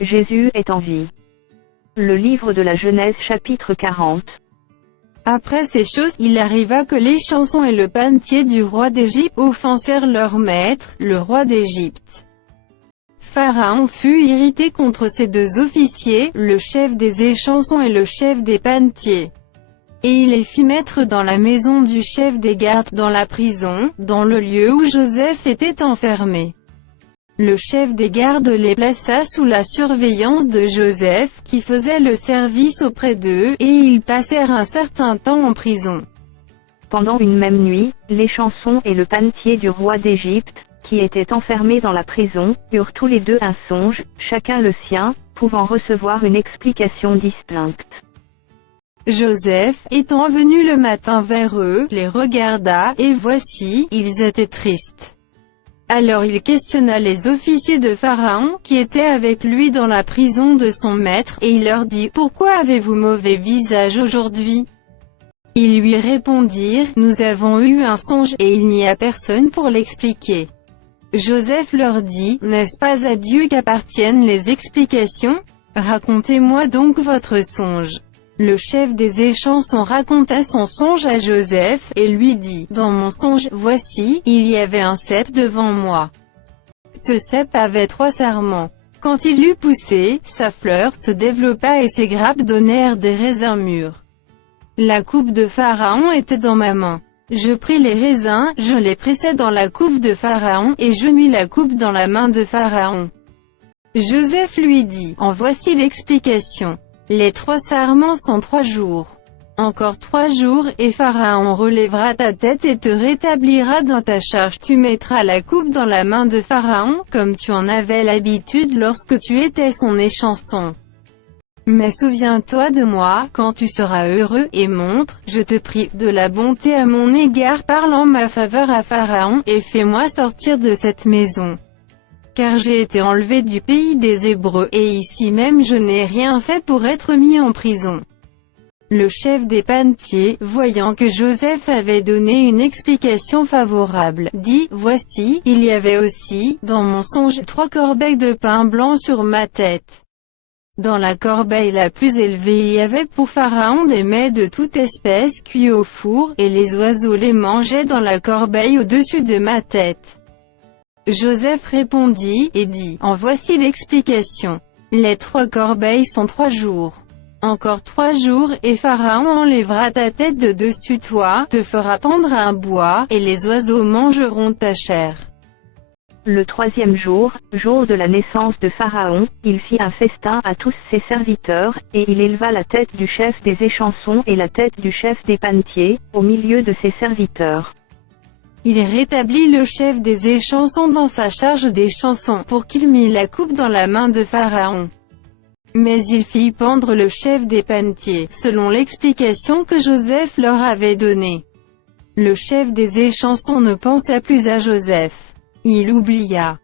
Jésus est en vie. Le livre de la Genèse chapitre 40. Après ces choses, il arriva que les chansons et le panetier du roi d'Égypte offensèrent leur maître, le roi d'Égypte. Pharaon fut irrité contre ces deux officiers, le chef des échansons et le chef des panetiers. Et il les fit mettre dans la maison du chef des gardes, dans la prison, dans le lieu où Joseph était enfermé. Le chef des gardes les plaça sous la surveillance de Joseph, qui faisait le service auprès d'eux, et ils passèrent un certain temps en prison. Pendant une même nuit, les chansons et le panetier du roi d'Égypte, qui étaient enfermés dans la prison, eurent tous les deux un songe, chacun le sien, pouvant recevoir une explication distincte. Joseph, étant venu le matin vers eux, les regarda, et voici, ils étaient tristes. Alors il questionna les officiers de Pharaon, qui étaient avec lui dans la prison de son maître, et il leur dit, « Pourquoi avez-vous mauvais visage aujourd'hui ?» Ils lui répondirent, « Nous avons eu un songe, et il n'y a personne pour l'expliquer. » Joseph leur dit, « N'est-ce pas à Dieu qu'appartiennent les explications? Racontez-moi donc votre songe. » Le chef des échansons raconta son songe à Joseph, et lui dit, « Dans mon songe, voici, il y avait un cep devant moi. Ce cep avait 3 sarments. Quand il eut poussé, sa fleur se développa et ses grappes donnèrent des raisins mûrs. La coupe de Pharaon était dans ma main. Je pris les raisins, je les pressai dans la coupe de Pharaon, et je mis la coupe dans la main de Pharaon. » Joseph lui dit, « En voici l'explication. Les 3 sarments sont 3 jours. Encore 3 jours, et Pharaon relèvera ta tête et te rétablira dans ta charge. Tu mettras la coupe dans la main de Pharaon, comme tu en avais l'habitude lorsque tu étais son échanson. Mais souviens-toi de moi, quand tu seras heureux, et montre, je te prie, de la bonté à mon égard, parle en ma faveur à Pharaon, et fais-moi sortir de cette maison. Car j'ai été enlevé du pays des Hébreux, et ici même je n'ai rien fait pour être mis en prison. » Le chef des panetiers, voyant que Joseph avait donné une explication favorable, dit, « Voici, il y avait aussi, dans mon songe, 3 corbeilles de pain blanc sur ma tête. Dans la corbeille la plus élevée il y avait pour Pharaon des mets de toute espèce cuits au four, et les oiseaux les mangeaient dans la corbeille au-dessus de ma tête. » Joseph répondit, et dit, « En voici l'explication. Les 3 corbeilles sont 3 jours. Encore 3 jours, et Pharaon enlèvera ta tête de dessus toi, te fera pendre à un bois, et les oiseaux mangeront ta chair. » Le 3e jour, jour de la naissance de Pharaon, il fit un festin à tous ses serviteurs, et il éleva la tête du chef des échansons et la tête du chef des panetiers, au milieu de ses serviteurs. Il rétablit le chef des échansons dans sa charge des chansons, pour qu'il mît la coupe dans la main de Pharaon. Mais il fit pendre le chef des panetiers, selon l'explication que Joseph leur avait donnée. Le chef des échansons ne pensa plus à Joseph. Il oublia.